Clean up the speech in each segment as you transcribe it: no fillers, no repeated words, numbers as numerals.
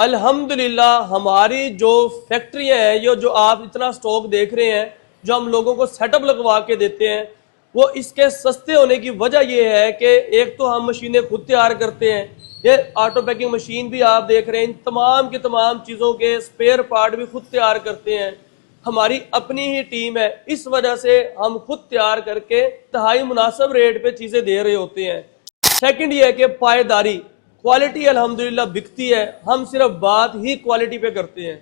अल्हम्दुलिल्लाह हमारी जो फैक्ट्रियाँ हैं, ये जो आप इतना स्टॉक देख रहे हैं, जो हम लोगों को सेटअप लगवा के देते हैं, वो इसके सस्ते होने की वजह ये है कि एक तो हम मशीनें खुद तैयार करते हैं। ये ऑटो पैकिंग मशीन भी आप देख रहे हैं, इन तमाम की तमाम चीज़ों के स्पेयर पार्ट भी खुद तैयार करते हैं। हमारी अपनी ही टीम है, इस वजह से हम खुद तैयार करके इंतहाई मुनासिब रेट पे चीज़ें दे रहे होते हैं। सेकंड ये है कि पायदारी, क्वालिटी अल्हम्दुलिल्लाह बिकती है, हम सिर्फ बात ही क्वालिटी पे करते हैं।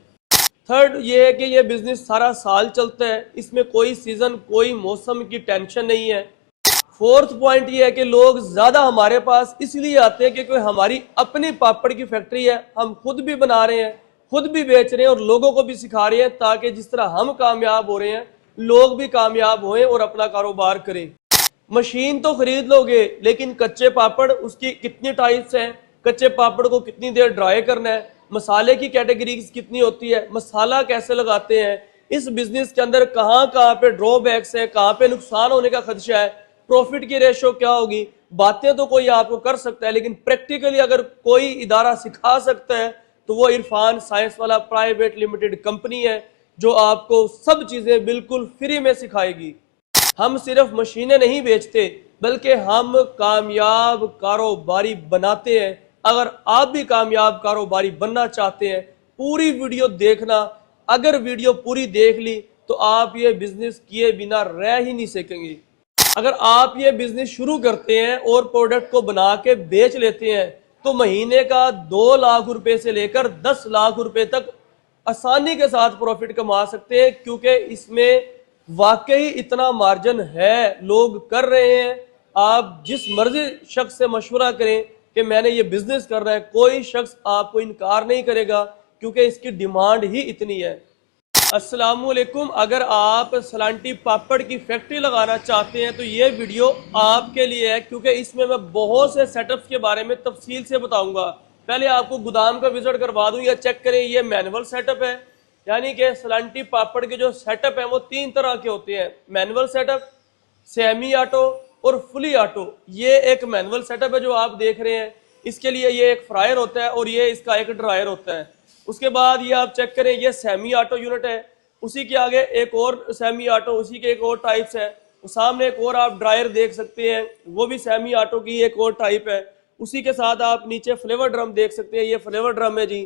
थर्ड ये है कि ये बिजनेस सारा साल चलता है, इसमें कोई सीजन कोई मौसम की टेंशन नहीं है। फोर्थ पॉइंट ये है कि लोग ज्यादा हमारे पास इसलिए आते हैं क्योंकि हमारी अपनी पापड़ की फैक्ट्री है, हम खुद भी बना रहे हैं, खुद भी बेच रहे हैं और लोगों को भी सिखा रहे हैं, ताकि जिस तरह हम कामयाब हो रहे हैं लोग भी कामयाब हों और अपना कारोबार करें। मशीन तो खरीद लोगे, लेकिन कच्चे पापड़ उसकी कितनी टाइप्स हैं, कच्चे पापड़ को कितनी देर ड्राई करना है, मसाले की कैटेगरीज कितनी होती है, मसाला कैसे लगाते हैं, इस बिजनेस के अंदर कहाँ कहाँ पे ड्रॉबैक्स है, कहाँ पे नुकसान होने का खदशा है, प्रॉफिट की रेशो क्या होगी। बातें तो कोई आपको कर सकता है, लेकिन प्रैक्टिकली अगर कोई इदारा सिखा सकता है तो वो इरफान साइंस वाला प्राइवेट लिमिटेड कंपनी है, जो आपको सब चीजें बिल्कुल फ्री में सिखाएगी। हम सिर्फ मशीनें नहीं बेचते, बल्कि हम कामयाब कारोबारी बनाते हैं। अगर आप भी कामयाब कारोबारी बनना चाहते हैं, पूरी वीडियो देखना। अगर वीडियो पूरी देख ली तो आप ये बिजनेस किए बिना रह ही नहीं सकेंगे। अगर आप ये बिजनेस शुरू करते हैं और प्रोडक्ट को बना के बेच लेते हैं, तो महीने का 2 लाख रुपए से लेकर 10 लाख रुपए तक आसानी के साथ प्रॉफिट कमा सकते हैं, क्योंकि इसमें वाकई इतना मार्जिन है, लोग कर रहे हैं। आप जिस मर्जी शख्स से मशवरा करें कि मैंने ये बिजनेस करना है, कोई शख्स आपको इनकार नहीं करेगा, क्योंकि इसकी डिमांड ही इतनी है। अस्सलामुअलैकुम। अगर आप सलांटी पापड़ की फैक्ट्री लगाना चाहते हैं तो ये वीडियो आपके लिए है, क्योंकि इसमें मैं बहुत से सेटअप्स के बारे में तफसील से बताऊंगा। पहले आपको गोदाम का विजिट करवा दूं, या चेक करें, ये मैनुअल सेटअप है। यानी कि सलांटी पापड़ के जो सेटअप है वो 3 तरह के होते हैं: मैनुअल सेटअप, सेमी ऑटो और फुली ऑटो। ये एक मैनुअल सेटअप है जो आप देख रहे हैं। इसके लिए ये एक फ्रायर होता है और ये इसका एक ड्रायर होता है। उसके बाद ये आप चेक करें, ये सेमी ऑटो यूनिट है। उसी के आगे एक और सेमी ऑटो, उसी के एक और टाइप्स है। सामने एक और आप ड्रायर देख सकते हैं, वो भी सेमी ऑटो की एक और टाइप है। उसी के साथ आप नीचे फ्लेवर ड्रम देख सकते हैं, ये फ्लेवर ड्रम है जी।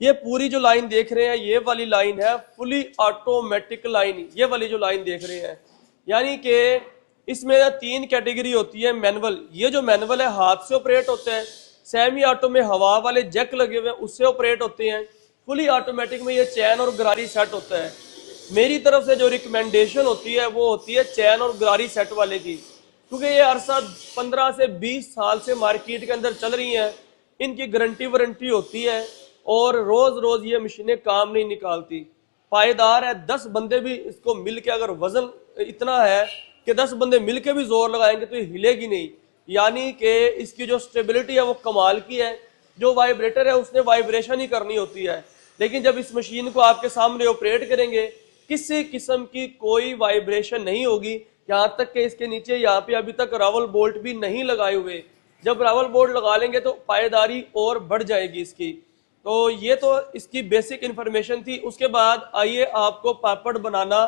ये पूरी जो लाइन देख रहे हैं, ये वाली लाइन है फुली ऑटोमेटिक लाइन, ये वाली जो लाइन देख रहे हैं। यानी कि इसमें 3 कैटेगरी होती है मैनुअल। ये जो मैनुअल है हाथ से ऑपरेट होता है। सेमी ऑटो में हवा वाले जैक लगे हुए हैं, उससे ऑपरेट होते हैं। फुली ऑटोमेटिक में ये चैन और गरारी सेट होता है। मेरी तरफ से जो रिकमेंडेशन होती है वो होती है चैन और गरारी सेट वाले की, क्योंकि ये अरसा 15 से 20 साल से मार्केट के अंदर चल रही हैं। इनकी गारंटी वारंटी होती है और रोज रोज ये मशीनें काम नहीं निकालती। पायदार है, 10 बंदे भी इसको मिल के, अगर वजन इतना है कि 10 बंदे मिल के भी जोर लगाएंगे तो ये हिलेगी नहीं। यानी कि इसकी जो स्टेबिलिटी है वो कमाल की है। जो वाइब्रेटर है उसने वाइब्रेशन ही करनी होती है, लेकिन जब इस मशीन को आपके सामने ऑपरेट करेंगे, किसी किस्म की कोई वाइब्रेशन नहीं होगी। यहाँ तक कि इसके नीचे यहाँ पे अभी तक रावल बोल्ट भी नहीं लगाए हुए। जब रावल बोल्ट लगा लेंगे तो पायदारी और बढ़ जाएगी इसकी। तो ये तो इसकी बेसिक इंफॉर्मेशन थी। उसके बाद आइए आपको पापड़ बनाना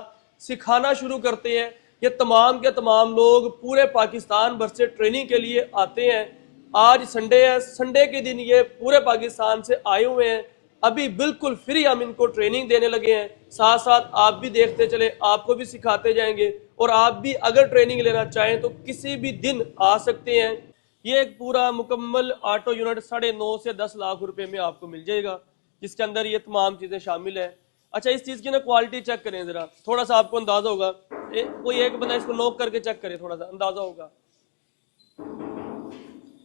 सिखाना शुरू करते हैं। ये तमाम के तमाम लोग पूरे पाकिस्तान भर से ट्रेनिंग के लिए आते हैं। आज संडे है, संडे के दिन ये पूरे पाकिस्तान से आए हुए हैं। अभी बिल्कुल फ्री हम इनको ट्रेनिंग देने लगे हैं। साथ साथ आप भी देखते चले, आपको भी सिखाते जाएंगे। और आप भी अगर ट्रेनिंग लेना चाहें तो किसी भी दिन आ सकते हैं। ये एक पूरा मुकम्मल ऑटो यूनिट 9.5 से 10 लाख रुपए में आपको मिल जाएगा, जिसके अंदर ये तमाम चीज़ें शामिल है। अच्छा, इस चीज़ की ना क्वालिटी चेक करें ज़रा, थोड़ा सा आपको अंदाज़ा होगा। कोई एक बंदा इसको नोक करके चेक करे, थोड़ा सा अंदाज़ा होगा।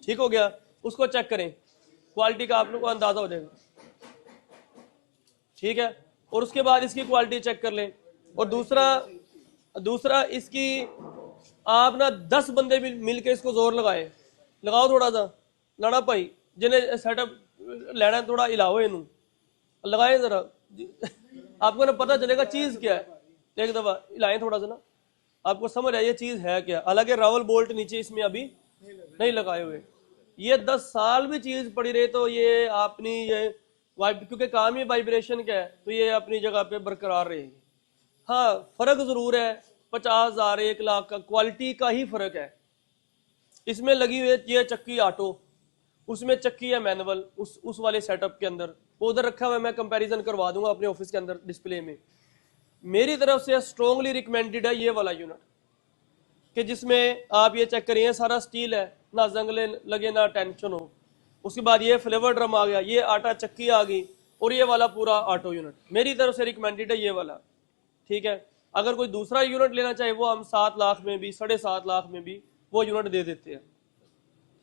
ठीक हो गया, उसको चेक करें, क्वालिटी का आप लोग को अंदाज़ा हो जाएगा। ठीक है, और उसके बाद इसकी क्वालिटी चेक कर लें। और दूसरा दूसरा इसकी आप ना 10 बंदे भी मिल के इसको जोर लगाएं। लगाओ थोड़ा सा लाना भाई, जिन्हें सेटअप लेना है थोड़ा हिलाओ इनू, लगाएं जरा। आपको ना पता चलेगा चीज़ क्या है। एक दफ़ा हिलाएं थोड़ा सा ना, आपको समझ आए ये चीज़ है क्या। हालांकि रावल बोल्ट नीचे इसमें अभी नहीं लगाए हुए। ये 10 साल भी चीज़ पड़ी रही तो ये आपने ये क्योंकि काम ही वाइब्रेशन का है तो ये अपनी जगह पे बरकरार रहेगी। हाँ फर्क जरूर है, 50,000 1 लाख का क्वालिटी का ही फर्क है। इसमें लगी हुई ये चक्की ऑटो, उसमें चक्की है मैनुअल, उस वाले सेटअप के अंदर वो उधर रखा हुआ है, मैं कंपैरिजन करवा दूंगा अपने ऑफिस के अंदर डिस्प्ले में। मेरी तरफ से स्ट्रॉन्गली रिकमेंडेड है ये वाला यूनिट, कि जिसमें आप ये चेक करिए सारा स्टील है, ना जंग लगे ना टेंशन हो। उसके बाद ये फ्लेवर ड्रम आ गया, ये आटा चक्की आ गई, और ये वाला पूरा ऑटो यूनिट मेरी तरफ से रिकमेंडेड है ये वाला। ठीक है, अगर कोई दूसरा यूनिट लेना चाहे वो हम 7 लाख में भी 7.5 लाख में भी वो यूनिट दे देते हैं।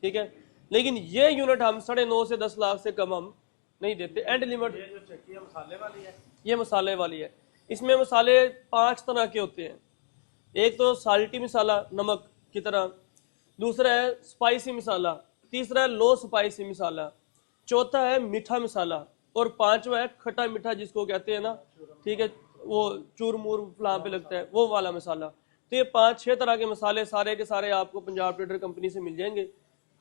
ठीक है, लेकिन ये यूनिट हम 9.5 से 10 लाख से कम हम नहीं देते। एंड लिमिट ये जो चक्की है मसाले वाली है, ये मसाले वाली है। इसमें मसाले 5 तरह के होते हैं। एक तो साल्टी मसाला नमक की तरह, दूसरा है स्पाइसी मसाला, तीसरा है लो स्पाइसी मसाला, चौथा है मीठा मसाला, और पांचवा है खट्टा मीठा जिसको कहते हैं ना। ठीक है, वो चूरमूर फलां पे लगता है वो वाला मसाला। तो ये 5-6 तरह के मसाले सारे के सारे आपको पंजाब ट्रेडर कंपनी से मिल जाएंगे।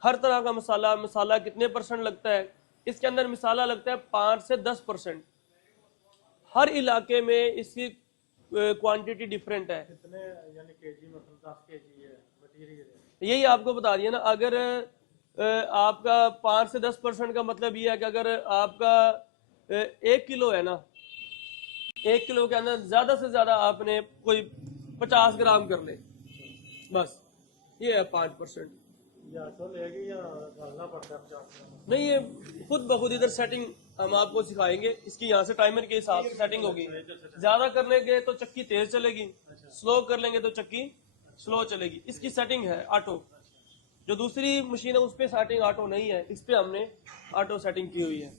हर तरह का मसाला कितने % लगता है इसके अंदर? मसाला लगता है 5 से 10%। हर इलाके में इसकी क्वांटिटी डिफरेंट है। कितने यानी केजी, मतलब 10 केजी है मटेरियल है? यही आपको बता दिया ना। अगर आपका 5 से 10% का मतलब ये है कि अगर आपका 1 किलो है ना, 1 किलो के अंदर ज्यादा से ज्यादा आपने कोई 50 ग्राम कर ले, बस ये है 5%। या तो लेगी या डालना पड़ता है 50 ग्राम? नहीं, ये खुद ब खुद इधर सेटिंग हम आपको सिखाएंगे। इसकी यहाँ से टाइमर के हिसाब से सेटिंग होगी। ज्यादा कर लेंगे तो चक्की तेज चलेगी, स्लो कर लेंगे तो चक्की स्लो चलेगी। इसकी सेटिंग है ऑटो। जो दूसरी मशीन है उस पर सेटिंग ऑटो नहीं है, इस पे हमने ऑटो सेटिंग की हुई है।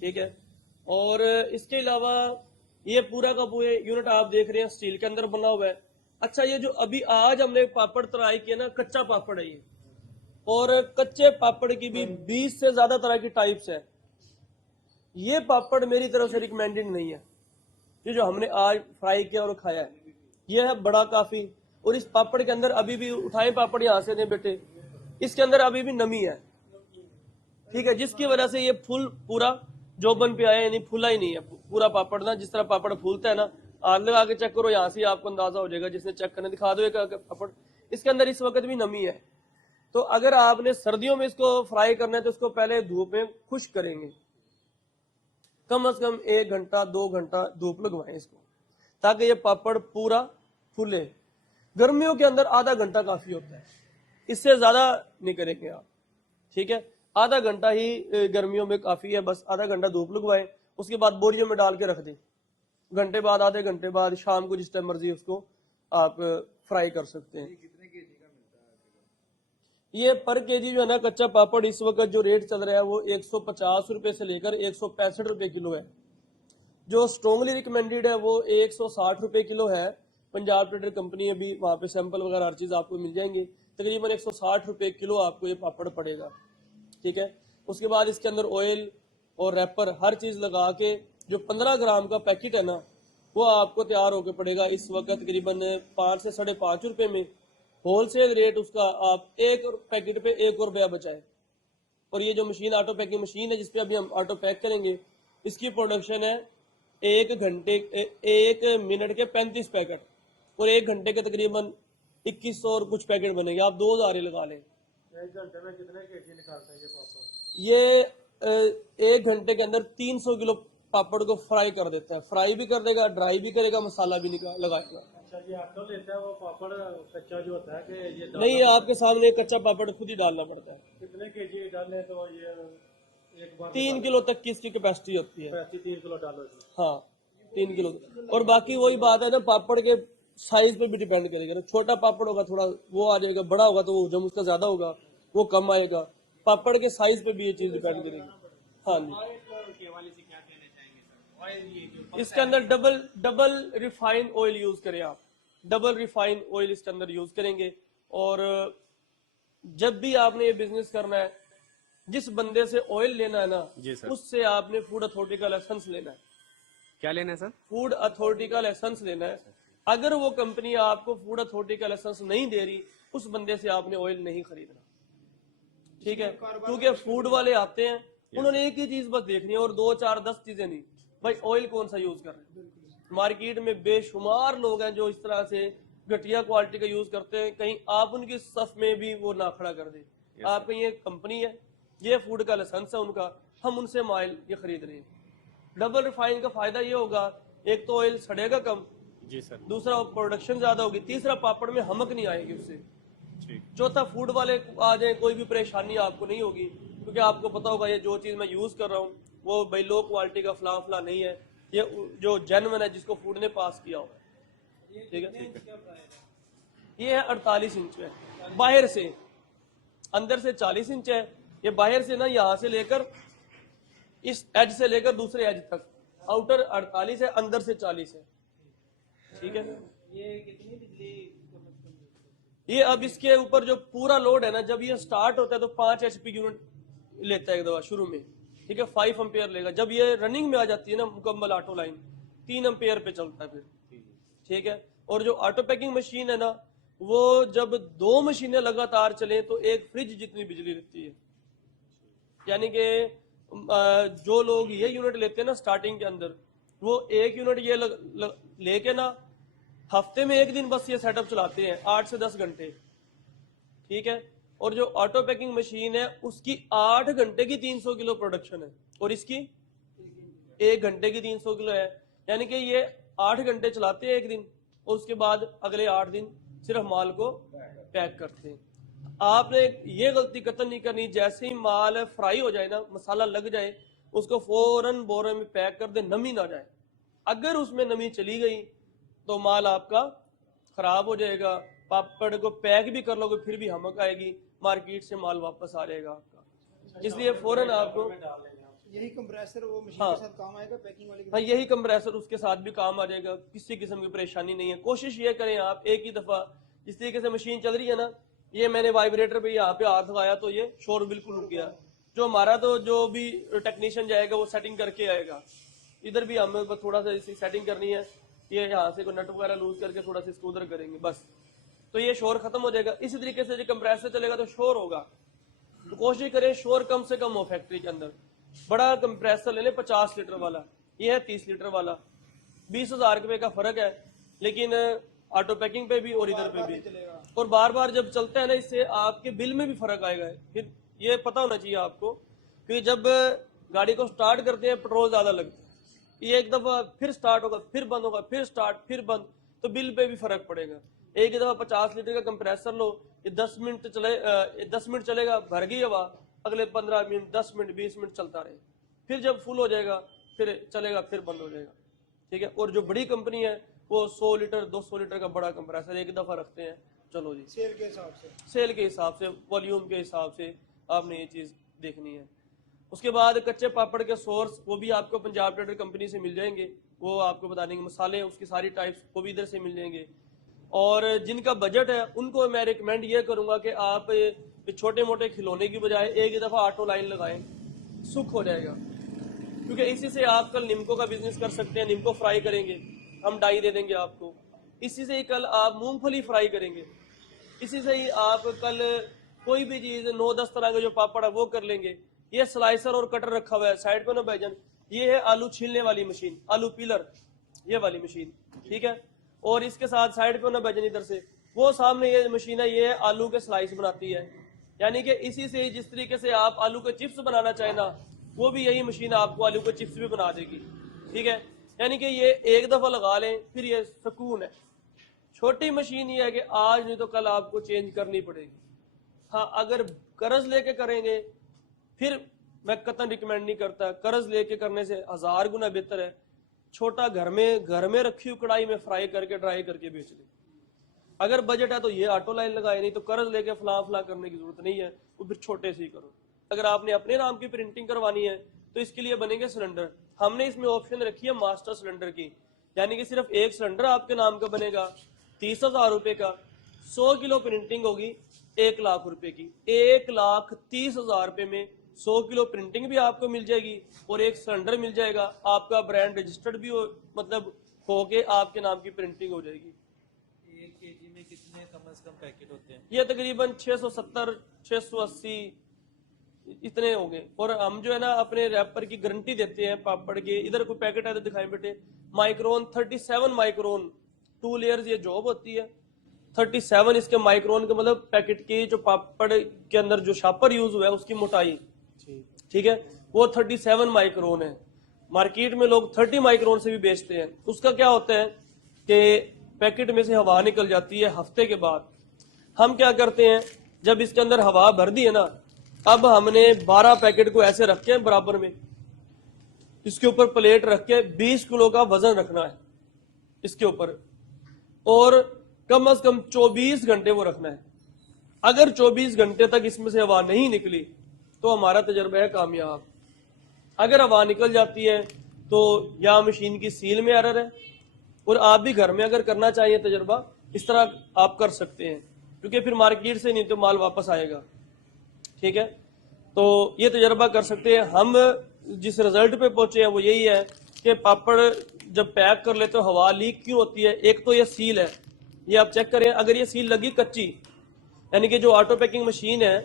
ठीक है, और इसके अलावा ये पूरा का पूरे यूनिट आप देख रहे हैं स्टील के अंदर बना हुआ है। अच्छा, ये जो अभी आज हमने पापड़ तराई किया ना, कच्चा पापड़ है ये, और कच्चे पापड़ की भी 20 से ज्यादा तरह की टाइप्स है। ये पापड़ मेरी तरफ से रिकमेंडेड नहीं है। ये जो हमने आज फ्राई किया और खाया है ये है बड़ा काफी, और इस पापड़ के अंदर अभी भी उठाए पापड़ यहाँ से नहीं बेटे, इसके अंदर अभी भी नमी है। ठीक है, जिसकी वजह से ये फूल पूरा जोबन पे आया, यानी फूला ही नहीं है पूरा पापड़ ना। जिस तरह पापड़ फूलता है ना, हाथ लगा के चेक करो, यहाँ से आपको अंदाजा हो जाएगा। जिसने चेक करने दिखा दो एक पापड़, इसके अंदर इस वक्त भी नमी है। तो अगर आपने सर्दियों में इसको फ्राई करना है तो इसको पहले धूप में खुश्क करेंगे, कम से कम 1 घंटा 2 घंटा धूप लगवाएं इसको, ताकि ये पापड़ पूरा फूले। गर्मियों के अंदर आधा घंटा काफी होता है, इससे ज्यादा नहीं करेंगे आप। ठीक है, आधा घंटा ही गर्मियों में काफी है, बस आधा घंटा धूप लगवाएं। उसके बाद बोरियों में डाल के रख दें, घंटे बाद आधे घंटे बाद शाम को जिस टाइम मर्जी उसको आप फ्राई कर सकते हैं। कितने केजी का मिलता है? ये पर केजी जो है ना कच्चा पापड़ इस वक्त जो रेट चल रहा है वो 150 रुपए से लेकर 165 रुपए किलो है। जो स्ट्रॉन्गली रिकमेंडेड है वो 160 रुपए किलो है। पंजाब ट्रेडर कंपनी अभी वहाँ पे सैंपल वगैरह हर चीज़ आपको मिल जाएंगी। तकरीबन 160 रुपए किलो आपको ये पापड़ पड़ेगा। ठीक है, उसके बाद इसके अंदर ऑयल और रैपर हर चीज़ लगा के जो 15 ग्राम का पैकेट है ना वो आपको तैयार होकर पड़ेगा इस वक्त तकरीबन 5 से 5.5 रुपए में। होलसेल रेट उसका आप एक पैकेट पे 1 रुपया बचाए। और ये जो मशीन ऑटो पैकिंग मशीन है जिसपे अभी हम ऑटो पैक करेंगे, इसकी प्रोडक्शन है 1 मिनट के 35 पैकेट, और 1 घंटे के तकरीबन 2100 और कुछ पैकेट बनेंगे। आप 2000 ही लगा लें। 1 घंटे में कितने केजी निकालता है ये पापड़? ये 1 घंटे के अंदर 300 किलो पापड़ को फ्राई कर देता है। फ्राई भी कर देगा, ड्राई भी करेगा, मसाला भी लगाएगा। अच्छा, ये ऑटो लेता है वो पापड़ कच्चा जो होता है कि ये नहीं, ये आपके सामने कच्चा पापड़ खुद ही डालना पड़ता है। कितने केजी डालें तो ये एक बार 3 किलो तक की इसकी कैपेसिटी होती है। 3 किलो डालो इसमें? हाँ, 3 किलो। और बाकी वही बात है ना, पापड़ के साइज पे भी डिपेंड करेगा। छोटा पापड़ होगा थोड़ा वो आ जाएगा, बड़ा होगा तो वो जब उसका ज्यादा होगा वो कम आएगा। पापड़ के साइज पे भी ये चीज डिपेंड करेगी। हाँ जी, इसके अंदर डबल रिफाइन ऑयल यूज करें आप। डबल रिफाइन ऑयल इसके अंदर यूज करेंगे। और जब भी आपने ये बिजनेस करना है, जिस बंदे से ऑयल लेना है ना, उससे आपने फूड अथॉरिटी का लाइसेंस लेना है। क्या लेना है सर? फूड अथॉरिटी का लाइसेंस लेना है। अगर वो कंपनी आपको फूड अथॉरिटी का लाइसेंस नहीं दे रही, उस बंदे से आपने ऑयल नहीं खरीदना। ठीक है, क्योंकि फूड वाले आते हैं उन्होंने एक ही चीज बस देखनी है और 2 4 10 चीजें नहीं। भाई ऑयल कौन सा यूज कर रहे हैं। मार्केट में बेशुमार लोग हैं जो इस तरह से घटिया क्वालिटी का यूज करते हैं, कहीं आप उनकी सफ में भी वो ना खड़ा कर दे। आप कहीं एक कंपनी है, ये फूड का लाइसेंस है उनका, हम उनसे माइल ये खरीद रहे हैं। डबल रिफाइन का फायदा ये होगा, एक तो ऑयल सड़ेगा कम, जी सर। दूसरा प्रोडक्शन ज्यादा होगी, तीसरा पापड़ में हमक नहीं आएगी उससे, ठीक। चौथा फूड वाले आ जाए कोई भी परेशानी आपको नहीं होगी, क्योंकि आपको पता होगा ये जो चीज मैं यूज कर रहा हूँ वो भाई लो क्वालिटी का फला फला नहीं है, ये जो जेन्युइन है जिसको फूड ने पास किया हुआ है। ठीक है, ये है 48 इंच है बाहर से, अंदर से 40 इंच है। ये बाहर से ना यहाँ से लेकर इस एज से लेकर दूसरे एज तक, आउटर 48 है, अंदर से 40 है। ठीक है, ये कितनी बिजली ये अब इसके ऊपर जो पूरा लोड है ना, जब ये स्टार्ट होता है तो 5 HP यूनिट लेता है एक दवा शुरू में। ठीक है, 5 एम्पेयर लेगा। जब ये रनिंग में आ जाती है ना मुकम्मल ऑटो लाइन, 3 एम्पेयर पे चलता है फिर। ठीक है, और जो ऑटो पैकिंग मशीन है ना, वो जब 2 मशीनें लगातार चले तो एक फ्रिज जितनी बिजली लेती है। यानी कि जो लोग ये यूनिट लेते हैं ना स्टार्टिंग के अंदर, वो एक यूनिट ये लेके ना हफ्ते में एक दिन बस ये सेटअप चलाते हैं 8 से 10 घंटे। ठीक है, और जो ऑटो पैकिंग मशीन है उसकी 8 घंटे की 300 किलो प्रोडक्शन है और इसकी 1 घंटे की 300 किलो है। यानी कि ये 8 घंटे चलाते हैं एक दिन और उसके बाद अगले 8 दिन सिर्फ माल को पैक करते हैं। आपने ये गलती कतई नहीं करनी, जैसे ही माल फ्राई हो जाए ना, मसाला लग जाए, उसको फौरन बोरे में पैक कर दे, नमी ना जाए। अगर उसमें नमी चली गई तो माल आपका खराब हो जाएगा। पापड़ को पैक भी कर लोगे फिर भी हमक आएगी, मार्केट से माल वापस आ जाएगा आपका। इसलिए फौरन आपको यही कंप्रेसर वो मशीन हाँ, के साथ काम आएगा पैकिंग वाले के हाँ यही कंप्रेसर उसके साथ भी काम आ जाएगा, किसी किस्म की परेशानी नहीं है। कोशिश ये करें आप एक ही दफा, जिस तरीके से मशीन चल रही है ना, ये मैंने वाइब्रेटर पे यहाँ पे हाथ लगाया तो ये शोर बिल्कुल रुक गया। जो हमारा तो जो भी टेक्नीशियन जाएगा वो सेटिंग करके आएगा। इधर भी हमें बस थोड़ा सा इसी सेटिंग करनी है, ये यहाँ से कोई नट वगैरह लूज करके थोड़ा सा इसको उधर करेंगे बस, तो ये शोर खत्म हो जाएगा। इसी तरीके से जो कंप्रेसर चलेगा तो शोर होगा, तो कोशिश करें शोर कम से कम हो फैक्ट्री के अंदर। बड़ा कंप्रेसर ले लें 50 लीटर वाला, ये है 30 लीटर वाला, 20,000 रुपए का फर्क है, लेकिन ऑटो पैकिंग पे भी और इधर पे भी, और बार बार जब चलता है ना इससे आपके बिल में भी फर्क आएगा। फिर ये पता होना चाहिए आपको कि जब गाड़ी को स्टार्ट करते हैं पेट्रोल ज्यादा लगता है, ये एक दफा फिर स्टार्ट होगा फिर बंद होगा फिर स्टार्ट फिर बंद, तो बिल पे भी फर्क पड़ेगा। एक दफा 50 लीटर का कंप्रेसर लो, ये 10 मिनट चले 10 मिनट चलेगा, भर गई हवा, अगले 15 मिनट 10 मिनट 20 मिनट चलता रहे, फिर जब फुल हो जाएगा फिर चलेगा फिर बंद हो जाएगा। ठीक है, और जो बड़ी कंपनी है वो 100 लीटर 200 लीटर का बड़ा कंप्रेसर एक दफा रखते हैं। चलो जी, सेल के हिसाब से, सेल के हिसाब से, वॉल्यूम के हिसाब से आपने ये चीज देखनी है। उसके बाद कच्चे पापड़ के सोर्स वो भी आपको पंजाब ट्रेडर कंपनी से मिल जाएंगे, वो आपको बता देंगे। मसाले उसकी सारी टाइप्स वो भी इधर से मिल जाएंगे। और जिनका बजट है उनको मैं रिकमेंड ये करूंगा कि आप छोटे मोटे खिलौने की बजाय एक ही दफा ऑटो लाइन लगाएं, सुख हो जाएगा। क्योंकि इसी से आप कल निम्को का बिजनेस कर सकते हैं, निम्को फ्राई करेंगे, हम डाई दे देंगे आपको। इसी से ही कल आप मूंगफली फ्राई करेंगे, इसी से ही आप कल कोई भी चीज 9-10 तरह के जो पापड़ है वो कर लेंगे। ये स्लाइसर और कटर रखा हुआ है साइड पे ना भाईजान, ये है आलू छीलने वाली मशीन, आलू पीलर, ये वाली मशीन। ठीक है, और इसके साथ साइड पे ना भाईजान इधर से वो सामने ये मशीन है, ये आलू के स्लाइस बनाती है। यानी कि इसी से ही जिस तरीके से आप आलू के चिप्स बनाना चाहे ना, वो भी यही मशीन आपको आलू के चिप्स भी बना देगी। ठीक है, यानी कि ये एक दफा लगा लें फिर ये सुकून है। छोटी मशीन ये है कि आज नहीं तो कल आपको चेंज करनी पड़ेगी। हाँ, अगर कर्ज लेके करेंगे फिर मैं कतई रिकमेंड नहीं करता, कर्ज लेके करने से 1000 गुना बेहतर है छोटा घर में रखी हुई कढ़ाई में फ्राई करके ड्राई करके बेच दे। अगर बजट है तो ये ऑटो लाइन लगाए, नहीं तो कर्ज लेके फला करने की जरूरत नहीं है, वो फिर छोटे से ही करो। अगर आपने अपने नाम की प्रिंटिंग करवानी है तो इसके लिए बनेंगे सिलेंडर। हमने इसमें ऑप्शन रखी है मास्टर सिलेंडर की, यानी कि सिर्फ एक सिलेंडर आपके नाम का बनेगा 30,000 रुपए का, 100 किलो प्रिंटिंग होगी 1 लाख रुपए की। 1,30,000 रुपए में 100 किलो प्रिंटिंग भी आपको मिल जाएगी और एक सिलेंडर मिल जाएगा, आपका ब्रांड रजिस्टर्ड भी हो, मतलब होके आपके नाम की प्रिंटिंग हो जाएगी। 1 kg में कितने कम से कम पैकेट होते हैं? ये तकरीबन 670 680 इतने हो गए। और हम जो है ना अपने रैपर की गारंटी देते हैं पापड़ के। इधर कोई पैकेट है तो दिखाएं बेटे, माइक्रोन 37 माइक्रोन 2 लेयर्स ये जॉब होती है। 37 इसके माइक्रोन के मतलब पैकेट की जो पापड़ के अंदर जो शापर यूज हुआ है उसकी मोटाई, ठीक है, वो 37 माइक्रोन है। मार्केट में लोग 30 माइक्रोन से भी बेचते हैं। उसका क्या होता है कि पैकेट में से हवा निकल जाती है हफ्ते के बाद। हम क्या करते हैं, जब इसके अंदर हवा भर दी है ना, अब हमने 12 पैकेट को ऐसे रखे हैं बराबर में, इसके ऊपर प्लेट रख के 20 किलो का वजन रखना है इसके ऊपर, और कम से कम 24 घंटे वो रखना है। अगर 24 घंटे तक इसमें से हवा नहीं निकली तो हमारा तजर्बा है कामयाब। अगर हवा निकल जाती है तो या मशीन की सील में एरर है, और आप भी घर में अगर करना चाहिए तजर्बा इस तरह आप कर सकते हैं, क्योंकि फिर मार्केट से नहीं तो माल वापस आएगा, ठीक है। तो ये तजर्बा कर सकते हैं। हम जिस रिजल्ट पे पहुंचे हैं वो यही है कि पापड़ जब पैक कर लेते हो हवा लीक क्यों होती है। एक तो ये सील है, ये आप चेक करें, अगर ये सील लगी कच्ची, यानी कि जो ऑटो पैकिंग मशीन है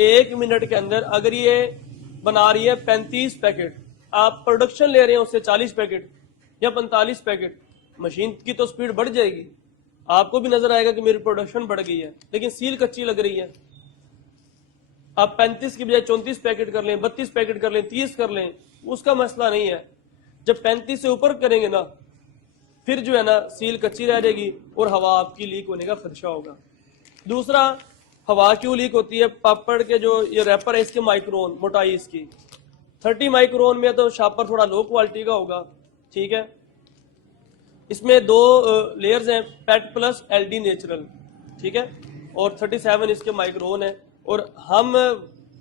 1 मिनट के अंदर अगर ये बना रही है 35 पैकेट, आप प्रोडक्शन ले रहे हैं उससे 40 पैकेट या 45 पैकेट, मशीन की तो स्पीड बढ़ जाएगी, आपको भी नजर आएगा कि मेरी प्रोडक्शन बढ़ गई है, लेकिन सील कच्ची लग रही है। आप 35 की बजाय 34 पैकेट कर लें, 32 पैकेट कर लें, 30 कर लें, उसका मसला नहीं है। जब 35 से ऊपर करेंगे ना, फिर जो है ना सील कच्ची रह जाएगी और हवा आपकी लीक होने का खदशा होगा। दूसरा, हवा क्यों लीक होती है, पापड़ के जो ये रैपर है इसके माइक्रोन मोटाई इसकी 30 माइक्रोन में तो शापर थोड़ा लो क्वालिटी का होगा, ठीक है। इसमें 2 लेयर्स हैं, पेट प्लस एलडी नेचुरल, ठीक है, और 37 इसके माइक्रोन है। और हम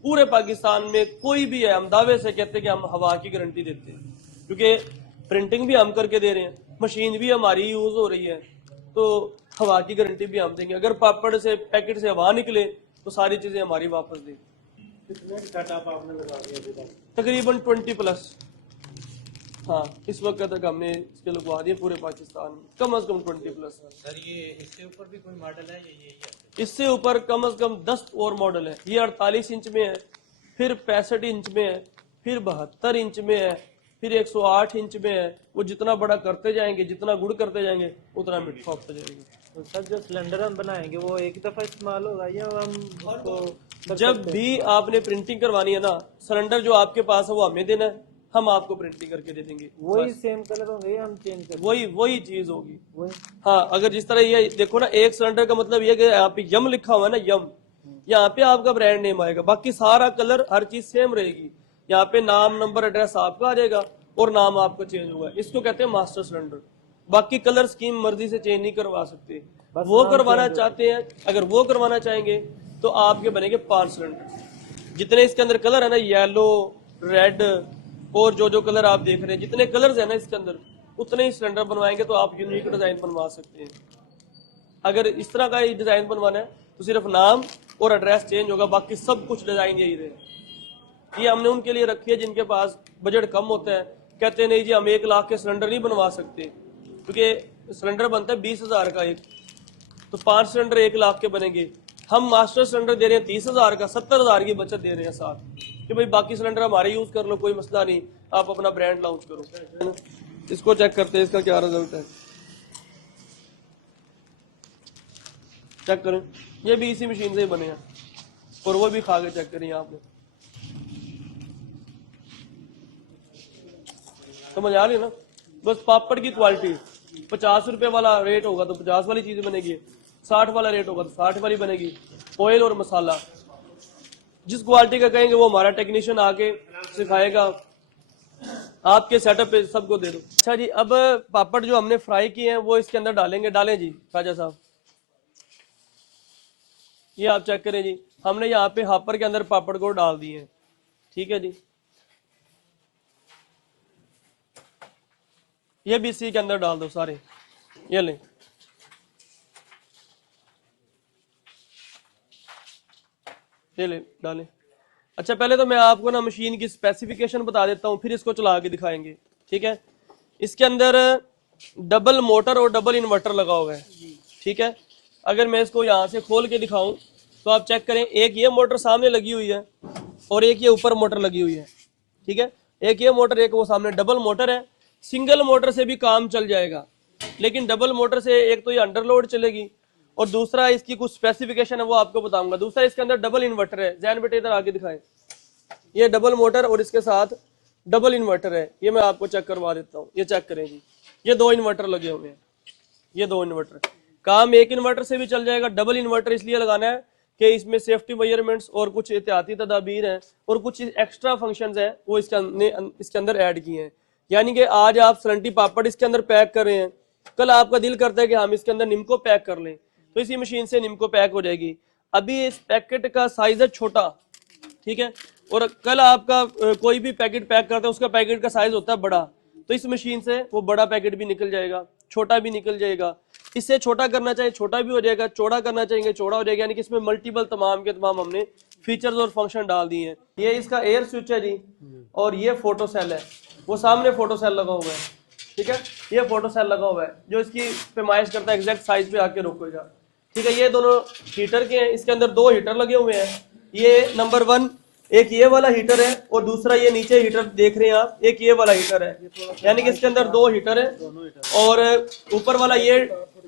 पूरे पाकिस्तान में कोई भी है, हम दावे से कहते हैं कि हम हवा की गारंटी देते हैं, क्योंकि प्रिंटिंग भी हम करके दे रहे हैं, मशीन भी हमारी यूज हो रही है, तो हवा की गारंटी भी हम देंगे। अगर पापड़ से पैकेट से हवा निकले तो सारी चीजें हमारी वापस दें। कितने सेटअप आपने लगा दिया अभी तक? तकरीबन 20 प्लस, हाँ इस वक्त तक हमने इसके लगवा दिए पूरे पाकिस्तान में, कम से कम 20 प्लस। सर ये इससे ऊपर भी कोई मॉडल है, ये यही है? इससे ऊपर कम से कम 10 और मॉडल है। ये 48 इंच में है, फिर 65 इंच में है, फिर 72 इंच में है, फिर 108 इंच में है। वो जितना बड़ा करते जाएंगे, जितना गुड़ करते जाएंगे, उतना मीठा होता जाएगा। तो सर जो सिलेंडर हम बनाएंगे वो एक दफा इस्तेमाल होगा या हम उसको जब भी आपने प्रिंटिंग करवानी है ना, सिलेंडर जो आपके पास है वो हमें देना है, हम आपको प्रिंटिंग करके दे देंगे। वही सेम कलर होंगे या हम चेंज कर वही चीज होगी। वही? हाँ, अगर जिस तरह ये देखो ना, एक सिलेंडर का मतलब ये कि यहाँ पे यम लिखा हुआ है ना, यम, यहाँ पे आपका ब्रांड नेम आएगा, बाकी सारा कलर हर चीज सेम रहेगी। यहाँ पे नाम नंबर एड्रेस आपका आ जाएगा और नाम आपका चेंज होगा। इसको कहते हैं मास्टर सिलेंडर। बाकी कलर स्कीम मर्जी से चेंज नहीं करवा सकते। वो करवाना चाहते हैं, अगर वो करवाना चाहेंगे तो आपके बनेंगे 5 सिलेंडर। जितने इसके अंदर कलर है ना, येलो, रेड और जो कलर आप देख रहे हैं, जितने कलर्स है ना इसके अंदर, उतने ही सिलेंडर बनवाएंगे तो आप यूनिक डिजाइन बनवा सकते हैं। अगर इस तरह का डिजाइन बनवाना है तो सिर्फ नाम और एड्रेस चेंज होगा, बाकी सब कुछ डिजाइन यही रहेगा। ये हमने उनके लिए रखी है जिनके पास बजट कम होता है, कहते नहीं जी हम 1 लाख के सिलेंडर नहीं बनवा सकते, क्योंकि सिलेंडर बनता है 20,000 का एक, तो 5 सिलेंडर 1 लाख के बनेंगे। हम मास्टर सिलेंडर दे रहे हैं 30,000 का, 70,000 की बचत दे रहे हैं साथ, कि भाई बाकी सिलेंडर हमारे यूज कर लो, कोई मसला नहीं, आप अपना ब्रांड लॉन्च करो। इसको चेक करते हैं इसका क्या रिजल्ट है, चेक करें। ये भी इसी मशीन से ही बने हैं, और वो भी खा के चेक करें। आपने समझ आ रही है ना। बस पापड़ की क्वालिटी 50 रुपए वाला रेट होगा तो 50 वाली चीज बनेगी, 60 वाला रेट होगा तो 60 वाली बनेगी। ऑयल और मसाला जिस क्वालिटी का कहेंगे वो हमारा टेक्नीशियन आके सिखाएगा, आपके सेटअप पे सबको दे दो। अच्छा जी, अब पापड़ जो हमने फ्राई किए हैं वो इसके अंदर डालेंगे। डालें जी राजा साहब, ये आप चेक करें जी, हमने यहाँ पे हापर के अंदर पापड़ को डाल दिए हैं, ठीक है जी। ये भी इसी के अंदर डाल दो सारे, ये लें। ये ले डालें। अच्छा, पहले तो मैं आपको ना मशीन की स्पेसिफिकेशन बता देता हूँ, फिर इसको चला के दिखाएंगे, ठीक है। इसके अंदर डबल मोटर और डबल इन्वर्टर लगा हुआ है, ठीक है। अगर मैं इसको यहाँ से खोल के दिखाऊं तो आप चेक करें, एक ये मोटर सामने लगी हुई है, और एक ये ऊपर मोटर लगी हुई है, ठीक है। एक ये मोटर, एक वो सामने डबल मोटर है। सिंगल मोटर से भी काम चल जाएगा, लेकिन डबल मोटर से एक तो ये अंडरलोड चलेगी और दूसरा इसकी कुछ स्पेसिफिकेशन है वो आपको बताऊंगा। दूसरा इसके अंदर डबल इन्वर्टर है। जैन बेटे इधर आगे दिखाएं, ये डबल मोटर और इसके साथ डबल इन्वर्टर है। ये मैं आपको चेक करवा देता हूँ, ये चेक करें जी। ये 2 इन्वर्टर लगे हुए हैं, ये 2 इन्वर्टर। काम एक इन्वर्टर से भी चल जाएगा। डबल इन्वर्टर इसलिए लगाना है कि इसमें सेफ्टी मेजरमेंट्स और कुछ एहतियाती तदाबीर हैं और कुछ एक्स्ट्रा फंक्शंस हैं वो इसके अंदर ऐड किए हैं। यानी कि आज आप सलंटी पापड़ इसके अंदर पैक कर रहे हैं, कल आपका दिल करता है कि हम इसके अंदर निम्को पैक कर लें, तो इसी मशीन से निम्को पैक हो जाएगी। अभी इस पैकेट का साइज है छोटा, ठीक है, और कल आपका कोई भी पैकेट पैक करता है उसका पैकेट का साइज होता है बड़ा, तो इस मशीन से वो बड़ा पैकेट भी निकल जाएगा, छोटा भी निकल जाएगा। इससे छोटा करना चाहिए छोटा भी हो जाएगा, चौड़ा करना चाहेंगे चौड़ा हो जाएगा। यानी कि इसमें मल्टीपल तमाम के तमाम हमने फीचर्स और फंक्शन डाल दिए हैं। ये इसका एयर स्विच है जी, और ये फोटो सेल है, वो सामने फोटो सेल लगा हुआ है, ठीक है। ये फोटो सेल लगा हुआ है जो इसकी पैमाइश करता है एग्जैक्ट साइज पे आके रोकेगा, ठीक है। ये दोनों हीटर के हैं, इसके अंदर 2 हीटर लगे हुए हैं। ये नंबर 1 एक ये वाला हीटर है और दूसरा ये नीचे हीटर देख रहे हैं आप, एक ये वाला हीटर है। यानी कि इसके अंदर 2 हीटर है और ऊपर वाला ये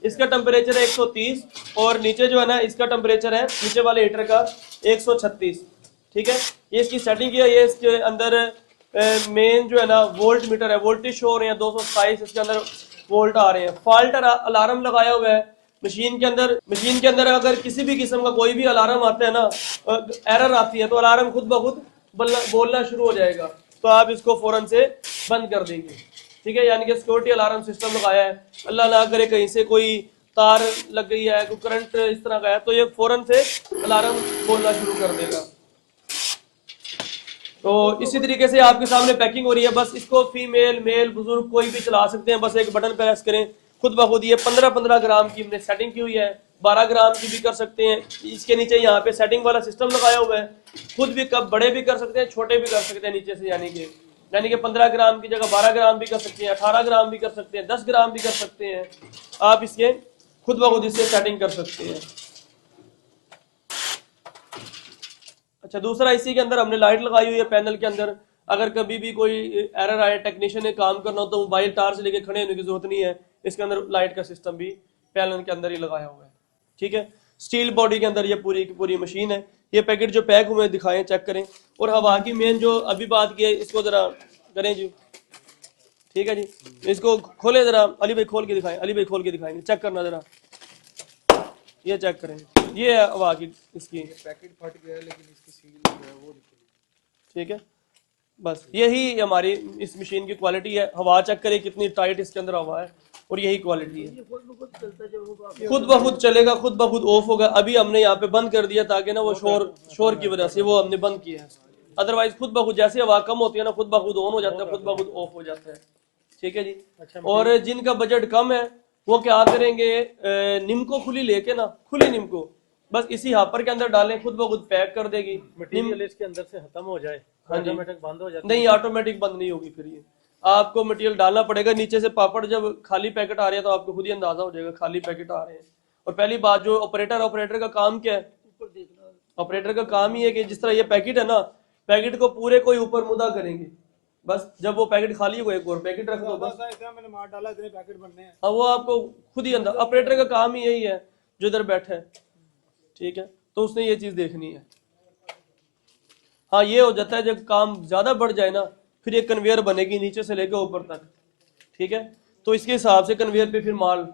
इसका टेम्परेचर है 130 और नीचे जो है ना इसका टेम्परेचर है नीचे वाले हीटर का 136, ठीक है। ये इसकी सेटिंग की है। ये इसके अंदर मेन जो है ना वोल्ट मीटर है, वोल्टेज शो हो रहे हैं 227 इसके अंदर वोल्ट आ रहे हैं। फॉल्ट अलार्म लगाया हुआ है मशीन के अंदर। मशीन के अंदर अगर किसी भी किस्म का कोई भी अलार्म आता है ना, एरर आती है, तो अलार्म खुद ब खुद बोलना शुरू हो जाएगा, तो आप इसको फौरन से बंद कर देंगे, ठीक है। यानी कि सिक्योरिटी अलार्म सिस्टम लगाया है, अल्लाह ना करे कहीं से कोई तार लग गई है, कोई करंट इस तरह का है, तो ये फौरन से अलार्म बोलना शुरू कर देगा। तो इसी तरीके से आपके सामने पैकिंग हो रही है। बस इसको फीमेल मेल बुजुर्ग कोई भी चला सकते हैं, बस एक बटन प्रेस करें, खुद ब खुद ये 15-15 ग्राम की हमने सेटिंग की हुई है, 12 ग्राम की भी कर सकते हैं। इसके नीचे यहाँ पे सेटिंग वाला सिस्टम लगाया हुआ है, खुद भी कब बड़े भी कर सकते हैं छोटे भी कर सकते हैं नीचे से। यानी कि 15 ग्राम की जगह 12 ग्राम भी कर सकते हैं, 18 ग्राम भी कर सकते हैं, 10 ग्राम भी कर सकते हैं। आप इसके खुद ब खुद इससे सेटिंग कर सकते हैं। अच्छा, दूसरा इसी के अंदर हमने लाइट लगाई हुई है पैनल के अंदर। अगर कभी भी कोई एरर आए, टेक्नीशियन ने काम करना हो, तो मोबाइल तार से लेके खड़े होने की जरूरत नहीं है, इसके अंदर लाइट का सिस्टम भी पैनल के अंदर ही लगाया हुआ है, ठीक है। स्टील बॉडी के अंदर ये पूरी की पूरी मशीन है। ये पैकेट जो पैक हुए दिखाएं, चेक करें। और हवा की मेन जो अभी बात की है इसको जरा करें जी, ठीक है जी। इसको खोले जरा, अली भाई खोल के दिखाएं, अली भाई खोल के दिखाएंगे, चेक करना जरा, ये चेक करें। ये है हवा की इसकी, पैकेट फट गया है लेकिन इसकी सील जो है वो ठीक है। बस यही हमारी इस मशीन की क्वालिटी है। हवा चेक करें कितनी टाइट इसके अंदर हवा है, और यही क्वालिटी है। खुद ब खुद चलेगा, खुद ब खुद ऑफ होगा। अभी हमने यहाँ पे बंद कर दिया ताकि ना वो शोर की वजह से वो हमने बंद किया है। अदरवाइज खुद ब खुद जैसे हवा कम होती है ना, खुद ब खुद ऑन हो जाता है, खुद ब खुद ऑफ हो जाता है, ठीक है जी। और जिनका बजट कम है वो क्या करेंगे, निम्को खुली लेके ना, खुली निम्को बस इसी हापर के अंदर डालें, खुद ब खुद पैक कर देगी। मटेरियल इसके अंदर से खत्म हो जाए, हाँ जी, ऑटोमेटिक बंद हो जाता है। नहीं ऑटोमेटिक बंद नहीं होगी, फिर ये आपको मटेरियल डालना पड़ेगा। नीचे से पापड़ जब खाली पैकेट आ रहे हैं तो आपको खुद ही अंदाजा हो जाएगा खाली पैकेट आ रहे हैं। और पहली बात जो ऑपरेटर का काम क्या है, ऑपरेटर का काम ही है कि जिस तरह ये पैकेट है ना, पैकेट को पूरे को ऊपर मुदा करेंगे, बस जब वो पैकेट खाली हो एक और पैकेट रख दो, बस मैंने मार डाला, इतने पैकेट बनने हैं। हाँ, वो आपको खुद ही अंदाजा, ऑपरेटर का काम ही यही है जो इधर बैठा है, ठीक है। तो उसने ये चीज देखनी है। हाँ, ये हो जाता है जब काम ज्यादा बढ़ जाए ना, फिर ये कन्वेयर बनेगी नीचे से लेकर ऊपर तक, ठीक है। तो इसके हिसाब से कन्वेयर पे फिर माल,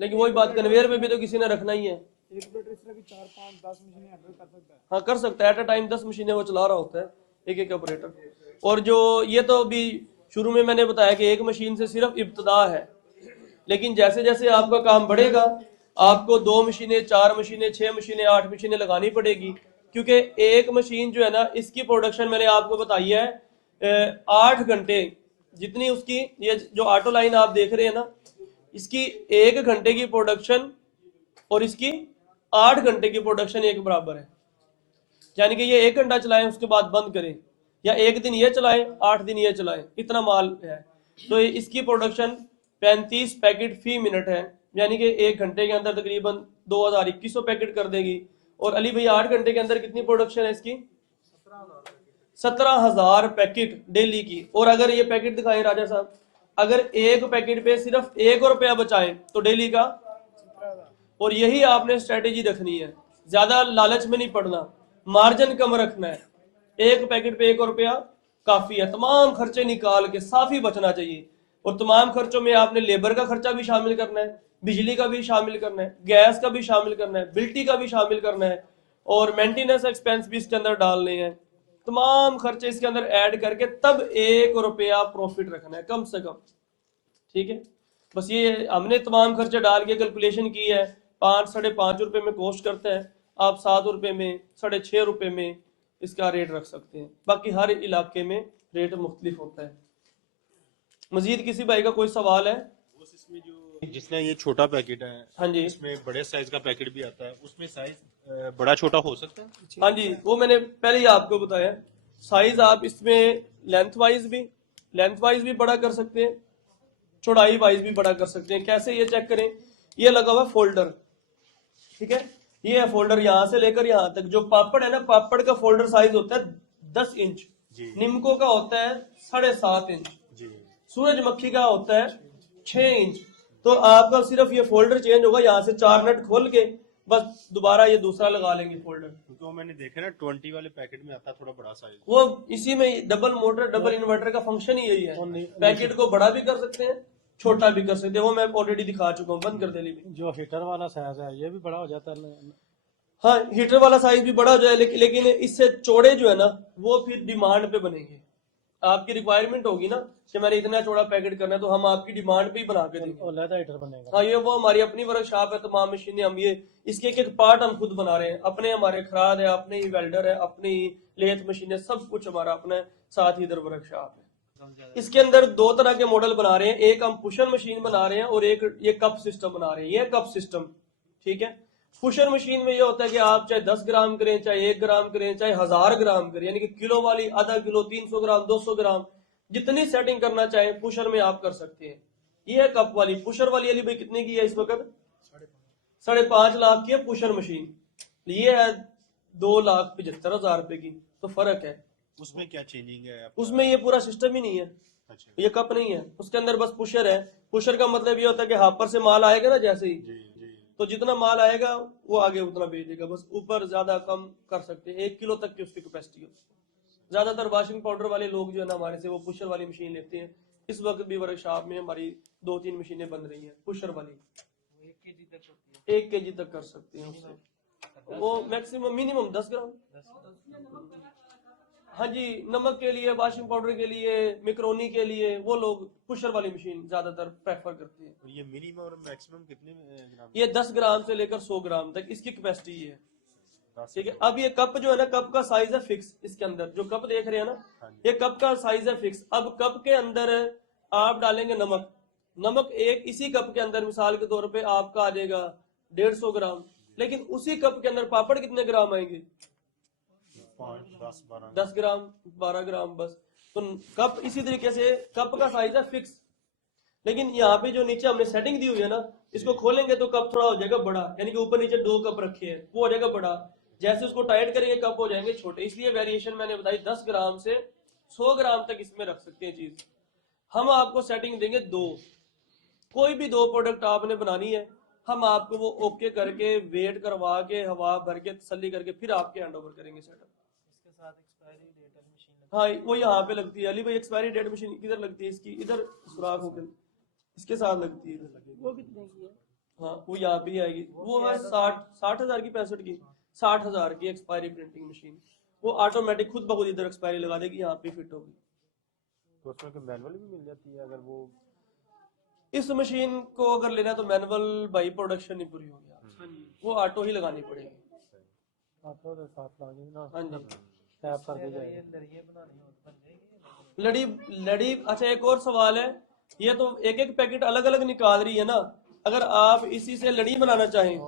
लेकिन वही बात, कन्वेयर पे भी तो किसी ने रखना ही है। एक ऑपरेटर इस तरह की 4, 5, 10 मशीनें हैंडल कर सकता है। हाँ, कर सकता है, एट अ टाइम 10 मशीनें वो चला रहा होता है, एक एक ऑपरेटर। और जो ये तो अभी शुरू में मैंने बताया कि एक मशीन से सिर्फ इब्तदा है, लेकिन जैसे जैसे आपका काम बढ़ेगा आपको 2 मशीनें, 4 मशीनें, 6 मशीनें, 8 मशीनें लगानी पड़ेगी, क्योंकि एक मशीन जो है ना, इसकी प्रोडक्शन मैंने आपको बताई है 8 घंटे जितनी उसकी, ये जो ऑटो लाइन आप देख रहे हैं ना, इसकी 1 घंटे की प्रोडक्शन और इसकी 8 घंटे की प्रोडक्शन एक बराबर है। यानी कि ये 1 घंटा चलाएं उसके बाद बंद करें, या एक दिन ये चलाएं 8 दिन ये चलाएं, इतना माल है। तो इसकी प्रोडक्शन 35 पैकेट फी मिनट है, यानी कि 1 घंटे के अंदर तकरीबन 2100 पैकेट कर देगी। और अली भाई 8 घंटे के अंदर कितनी प्रोडक्शन है इसकी? 17,000 पैकेट डेली की। और अगर ये पैकेट दिखाएं राजा साहब, अगर एक पैकेट पे सिर्फ 1 रुपया बचाएं तो डेली का, और यही आपने स्ट्रेटेजी रखनी है, ज्यादा लालच में नहीं पड़ना, मार्जिन कम रखना है। एक पैकेट पे 1 रुपया काफी है, तमाम खर्चे निकाल के साफ ही बचना चाहिए। और तमाम खर्चों में आपने लेबर का खर्चा भी शामिल करना है, बिजली का भी शामिल करना है, गैस का भी शामिल करना है, बिल्टी का भी शामिल करना है, और मेंटेनेंस एक्सपेंस भी इसके अंदर डालने हैं। तमाम खर्चे इसके अंदर ऐड करके तब 1 रुपया प्रॉफिट रखना है कम से कम। ठीक है, बस ये हमने तमाम खर्चे डाल के कैलकुलेशन की है। 5-5.5 रुपए में कॉस्ट करता है, आप 7 रुपए में, 6.5 रुपए में इसका रेट रख सकते हैं। बाकी हर इलाके में रेट मुख्तलिफ होता है। मजीद किसी भाई का कोई सवाल है? इसमें जो जिसने ये छोटा पैकेट है, हाँ जी, इसमें बड़े साइज का पैकेट भी आता है, उसमें साइज बड़ा छोटा हो सकता है? हाँ जी, वो मैंने पहले ही आपको बताया। साइज आप इसमें लेंथ वाइज भी बड़ा कर सकते हैं, चौड़ाई वाइज भी बड़ा कर सकते हैं। कैसे, ये चेक करें, ये लगा हुआ फोल्डर, ठीक है, ये है फोल्डर, यहां से लेकर यहां तक। जो पापड़ है ना, पापड़ का फोल्डर साइज होता है 10 इंच, नीमको का होता है 7.5 इंच, सूरजमुखी का होता है 6 इंच। तो आपका सिर्फ ये फोल्डर चेंज होगा, यहाँ से 4 नट खोल के बस दोबारा ये दूसरा लगा लेंगे फोल्डर। क्योंकि वो मैंने देखा ना 20 वाले पैकेट में आता है थोड़ा बड़ा साइज, वो इसी में डबल मोटर डबल इन्वर्टर का फंक्शन ही यही है। पैकेट को बड़ा भी कर सकते हैं, छोटा भी कर सकते हैं, वो मैं ऑलरेडी दिखा चुका हूँ। बंद कर दे ली। जो हीटर वाला साइज है ये भी बड़ा हो जाता है। हाँ, हीटर वाला साइज भी बड़ा हो जाए, लेकिन इससे चौड़े जो है ना, वो फिर डिमांड पे बनेंगे। आपकी रिक्वायरमेंट होगी ना कि मैंने इतना चौड़ा पैकेट करना है, तो हम आपकी डिमांड पे ही बना के देंगे। लैदा हीटर बनेगा। हाँ, ये वो हमारी अपनी वर्कशॉप है, तमाम मशीनें हम ये इसके एक पार्ट हम खुद बना रहे हैं। अपने हमारे खराद है, अपने ही वेल्डर है, अपनी ही लेथ मशीनें, सब कुछ हमारा अपना है, साथ ही इधर वर्कशॉप है। इसके अंदर 2 तरह के मॉडल बना रहे हैं, एक हम पुशर मशीन बना रहे हैं और एक ये कप सिस्टम बना रहे हैं। ये कप सिस्टम, ठीक है। पुशर मशीन में ये होता है कि आप चाहे 10 ग्राम करें, चाहे 1 ग्राम करें, चाहे 1000 ग्राम करें, यानी कि किलो वाली, आधा किलो, 300 ग्राम, 200 ग्राम, जितनी सेटिंग करना चाहे पुशर में आप कर सकते हैं। ये है कप वाली। पुशर वाली अली भाई कितने की है इस वक्त? 5.5 लाख की है पुशर मशीन। ये है 2,75,000 रुपए की, तो फर्क है। उसमें क्या चेंजिंग है? उसमें ये पूरा सिस्टम ही नहीं है। अच्छा। ये कप नहीं है, उसके अंदर बस पुशर है। पुशर का मतलब ये होता है कि हापर से माल आएगा ना, जैसे ही जी। तो जितना माल आएगा वो आगे उतना भेज देगा, बस ऊपर ज्यादा कम कर सकते हैं। 1 किलो तक की उसकी कैपेसिटी है। ज्यादातर वॉशिंग पाउडर वाले लोग जो है ना हमारे से, वो पुशर वाली मशीन लेते हैं। इस वक्त भी वर्कशॉप में हमारी 2-3 मशीनें बन रही हैं पुशर वाली। 1 kg तक कर सकते हैं उससे, वो मैक्सिमम मिनिमम 10 ग्राम। हाँ जी, नमक के लिए, वॉशिंग पाउडर के लिए, मिक्रोनी के लिए वो लोग पुशर वाली मशीन ज्यादातर प्रेफर करते हैं। और ये मिनिमम और मैक्सिमम कितने ग्राम? ये 10 ग्राम से लेकर 100 ग्राम तक इसकी कैपेसिटी है, ठीक है। अब ये कप जो है ना, कप का साइज है फिक्स। इसके अंदर जो कप देख रहे हैं ना, ये कप का साइज है फिक्स। अब कप के अंदर आप डालेंगे नमक। नमक एक इसी कप के अंदर मिसाल के तौर पे आपका आ जाएगा 150 ग्राम, लेकिन उसी कप के अंदर पापड़ कितने ग्राम आएंगे? 10 ग्राम, 12 ग्राम बस। तो कप इसी तरीके से कप का साइज है फिक्स, लेकिन यहाँ पे जो नीचे हमने सेटिंग दी हुई है ना, इसको खोलेंगे तो कप थोड़ा हो जाएगा बड़ा, यानी कि ऊपर नीचे 2 कप रखे हैं, वो हो जाएगा बड़ा। जैसे उसको टाइट करेंगे कप हो जाएंगे छोटे। इसलिए वेरिएशन मैंने बताई 10 ग्राम से 100 ग्राम तक इसमें रख सकते हैं चीज। हम आपको सेटिंग देंगे 2, कोई भी 2 प्रोडक्ट आपने बनानी है, हम आपको वो ओके करके वेट करवा के हवा भर के तसल्ली करके फिर आपके हैंड ओवर करेंगे सेटअप। इसके साथ एक्सपायरी डेट वाली मशीन हाँ, वो यहाँ पे लगती है अली भाई। एक्सपायरी डेट मशीन किधर लगती है इसकी? इधर सुराख होकर इसके साथ लगती है। वो कितने की है? हाँ, वो यहाँ पे आएगी। वो है 60,000 की, 65 की, 60,000 की एक्सपायरी प्रिंटिंग मशीन। वो ऑटोमेटिक खुद ब खुद इधर एक्सपायरी लगा देगी, यहाँ पे फिट होगी। तो उसमें कोई मैनुअल भी मिल जाती है? अगर वो इस मशीन को अगर लेना तो मैनुअल बाई प्रोडक्शन नहीं पूरी होगी, वो ऑटो ही लगानी पड़ेगी। ऑटो के साथ लागे ना। हाँ जी, टैप कर दी अगर जाएगी। ये लड़ियाँ बनानी हो तो बन जाएगी। लड़ी। अच्छा, एक और सवाल है, ये तो एक एक पैकेट अलग अलग निकाल रही है ना, अगर आप इसी से लड़ी बनाना चाहें,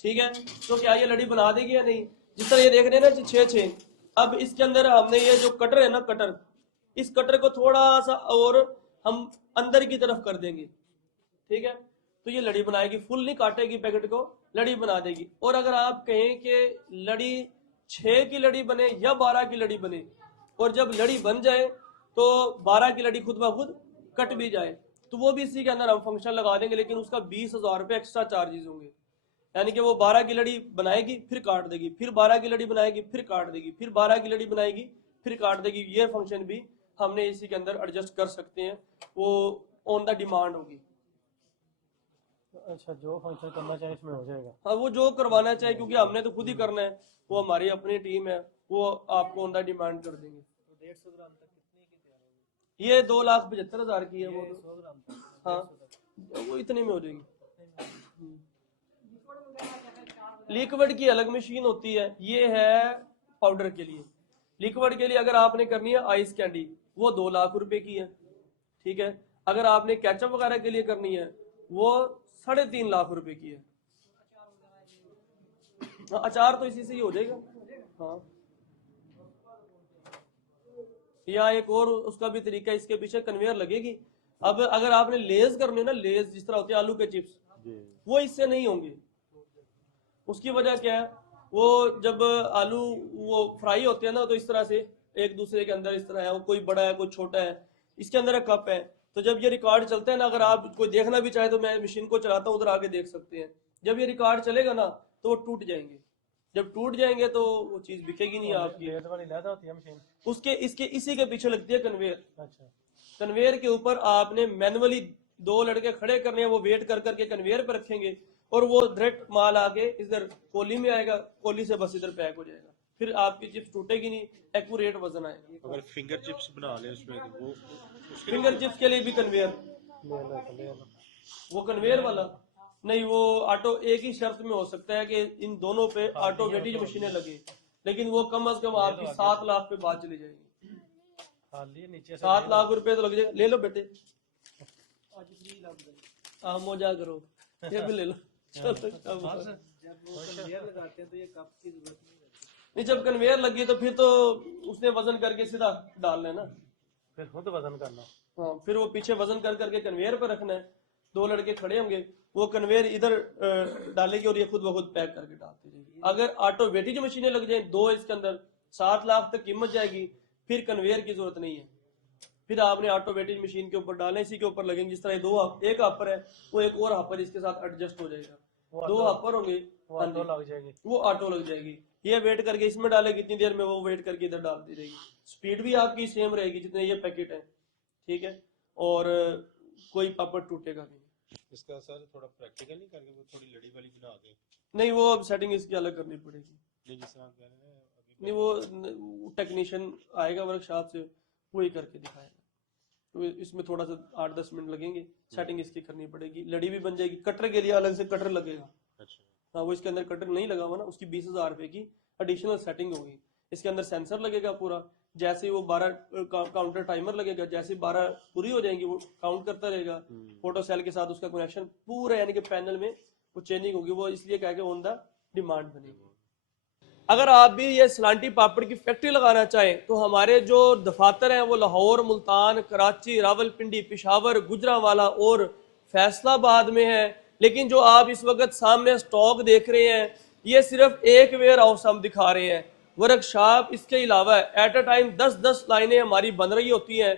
ठीक है, तो क्या ये लड़ी बना देगी या नहीं? जिस तरह ये देख रहे हैं ना 6-6। अब इसके अंदर हमने ये जो कटर है ना, कटर, इस कटर को थोड़ा सा और हम अंदर की तरफ कर देंगे, ठीक है, तो ये लड़ी बनाएगी। फुल नहीं काटेगी पैकेट को, लड़ी बना देगी। और अगर आप कहें कि लड़ी 6 की लड़ी बने या 12 की लड़ी बने, और जब लड़ी बन जाए तो 12 की लड़ी खुद ब खुद कट भी जाए तो वो भी इसी के अंदर हम फंक्शन लगा देंगे, लेकिन उसका 20,000 रुपये एक्स्ट्रा चार्जेस होंगे। यानी कि वो 12 की लड़ी बनाएगी फिर काट देगी, फिर 12 की लड़ी बनाएगी फिर काट देगी, फिर 12 की लड़ी बनाएगी फिर काट देगी। ये फंक्शन भी हमने इसी के अंदर एडजस्ट कर सकते हैं, वो ऑन द डिमांड होगी। अच्छा, जो फंक्शन करना चाहे इसमें हो जाएगा। हाँ, वो जो करवाना चाहे, क्योंकि हमने तो खुद ही करना है, वो हमारी अपनी टीम है, वो आपको ऑन द डिमांड कर देंगे। 150 ग्राम तक कितने की तैयार होगी? ये 2,75,000 की है वो तो। 100 ग्राम तक? हाँ, वो इतने में हो जाएगी। लिक्विड की अलग मशीन होती है, ये है पाउडर के लिए। लिक्विड के लिए अगर आपने करनी है आइस कैंडी, वो 2 लाख रुपए की है, ठीक है। अगर आपने केचप वगैरह के लिए करनी है वो 3.5 लाख रुपए की है। अचार तो इसी से ही हो जाएगा। हाँ, या एक और उसका भी तरीका है, इसके पीछे कन्वेयर लगेगी। अब अगर आपने लेज करनी है ना, लेज जिस तरह होते हैं आलू के चिप्स, वो इससे नहीं होंगे। उसकी वजह क्या है, वो जब आलू वो फ्राई होते हैं ना, तो इस तरह से एक दूसरे के अंदर इस तरह है, कोई बड़ा है कोई छोटा है, इसके अंदर एक कप है। तो जब ये रिकॉर्ड चलता है ना, अगर आप कोई देखना भी चाहे तो मैं मशीन को चलाता हूँ, उधर आके देख सकते हैं। जब ये रिकॉर्ड चलेगा ना तो वो टूट जाएंगे, जब टूट जाएंगे तो वो चीज बिकेगी नहीं आपकी। लेट वाली लैदा होती है मशीन उसके इसके इसी के पीछे लगती है कन्वेयर। अच्छा, कन्वेयर के ऊपर आपने मैनुअली 2 लड़के खड़े करने हैं, वो वेट कर करके कन्वेयर पर रखेंगे और वो डायरेक्ट माल आके इधर कोली में आएगा, कोली से बस इधर पैक हो जाएगा, फिर आपकी चिप्स टूटेगी नहीं, एक्यूरेट वजन आएगा। अगर फिंगर चिप्स बना ले उसमें तो वो फिंगर चिप्स के लिए भी कन्वेयर, ले लो। वो कन्वेयर वाला नहीं, वो ऑटो एक ही शर्त में हो सकता है कि इन दोनों पे ऑटोमेटिक मशीनें लगे, लेकिन वो कम से कम आपकी 7 लाख पे बात चली जाएगी। खाली नीचे से 7 लाख रुपए तो लग जाएगा। ले लो बेटे, आप मौजा करो, ये भी ले लो। चलो, जब वो कन्वेयर लगाते हैं तो ये कप की जरूरत नहीं रहती। नहीं, जब कन्वेयर लगी तो फिर तो उसने वजन करके सीधा डालना है ना। फिर खुद वजन करना। हाँ, फिर वो पीछे वजन कर करके कन्वेयर पर रखना है, 2 लड़के खड़े होंगे, वो कन्वेयर इधर डालेगी और ये खुद ब खुद पैक करके डालती रहेगी। अगर ऑटोमेटिक मशीनें लग जाए 2 इसके अंदर 7 लाख तक कीमत जाएगी, फिर कन्वेयर की जरूरत नहीं है, फिर आपने ऑटोमेटिक मशीन के ऊपर डालना, इसी के ऊपर लगेंगे। जिस तरह 2 एक हापर है, वो एक और हापर इसके साथ एडजस्ट हो जाएगा, 2 हापर होंगे, वो ऑटो लग जाएगी। वो ऑटो लग जाएगी। ये वेट करके इसमें डालेगी, कितनी देर में वो वेट करके इधर डालती रहेगी। स्पीड भी आपकी सेम रहेगी जितने ये पैकेट है, ठीक है, और कोई पापड़ टूटेगा भी नहीं। इसका सर थोड़ा प्रैक्टिकल नहीं करके वो थोड़ी लड़ी वाली बना दे। नहीं, वो अब सेटिंग इसकी अलग करनी पड़ेगी। नहीं, जिस तरह आप कह रहे हैं अभी नहीं, वो टेक्नीशियन आएगा वर्कशॉप से, वही करके दिखाएगा। तो इसमें थोड़ा सा 8-10 मिनट लगेंगे, सेटिंग इसकी करनी पड़ेगी। लड़ी भी बन जाएगी, कटर के लिए अलग से कटर लगेगा। अच्छा, हाँ, वो इसके अंदर कटर नहीं लगा हुआ ना, उसकी 20,000 रुपए की एडिशनल सेटिंग होगी। इसके अंदर सेंसर लगेगा पूरा, जैसे वो 12 काउंटर टाइमर लगेगा, जैसे 12 पूरी हो जाएंगी वो काउंट करता रहेगा। फोटो सेल के साथ उसका कनेक्शन पूरा, यानी कि पैनल में वो चेंजिंग होगी। वो इसलिए कह के ऑन द डिमांड बनेगी। अगर आप भी ये सलांटी पापड़ की फैक्ट्री लगाना चाहें तो हमारे जो दफातर हैं वो लाहौर, मुल्तान, कराची, रावलपिंडी, पेशावर, गुजरांवाला और फैसलाबाद में है। लेकिन जो आप इस वक्त सामने स्टॉक देख रहे हैं, ये सिर्फ एक वेयर हाउस हम दिखा रहे हैं। वर्कशॉप इसके अलावा एट अ टाइम 10-10 लाइनें हमारी बन रही होती हैं।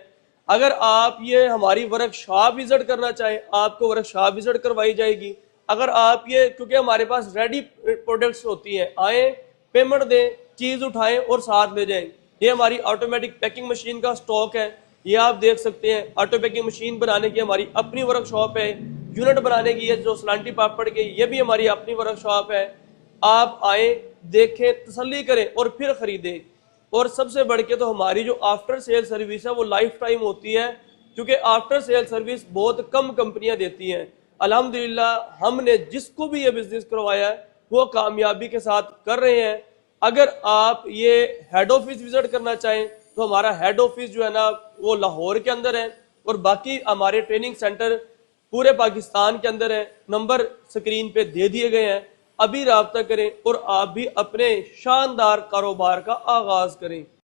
अगर आप ये हमारी वर्कशॉप विजिट करना चाहें, आपको वर्कशॉप विजिट करवाई जाएगी। अगर आप ये, क्योंकि हमारे पास रेडी प्रोडक्ट्स होती हैं, आए, पेमेंट दें, चीज़ उठाएं और साथ ले जाएं। ये हमारी ऑटोमेटिक पैकिंग मशीन का स्टॉक है, ये आप देख सकते हैं। ऑटो पैकिंग मशीन बनाने की हमारी अपनी वर्कशॉप है। यूनिट बनाने की है जो सलांटी पापड़ के, ये भी हमारी अपनी वर्कशॉप है। आप आए, देखें, तसल्ली करें और फिर खरीदें। और सबसे बढ़ के तो हमारी जो आफ्टर सेल सर्विस है वो लाइफ टाइम होती है, क्योंकि आफ्टर सेल सर्विस बहुत कम कंपनियां देती हैं। अल्हम्दुलिल्लाह हमने जिसको भी ये बिजनेस करवाया है वो कामयाबी के साथ कर रहे हैं। अगर आप ये हेड ऑफिस विजिट करना चाहें तो हमारा हेड ऑफिस जो है ना वो लाहौर के अंदर है, और बाकी हमारे ट्रेनिंग सेंटर पूरे पाकिस्तान के अंदर है। नंबर स्क्रीन पे दे दिए गए हैं, अभी राब्ता करें और आप भी अपने शानदार कारोबार का आगाज करें।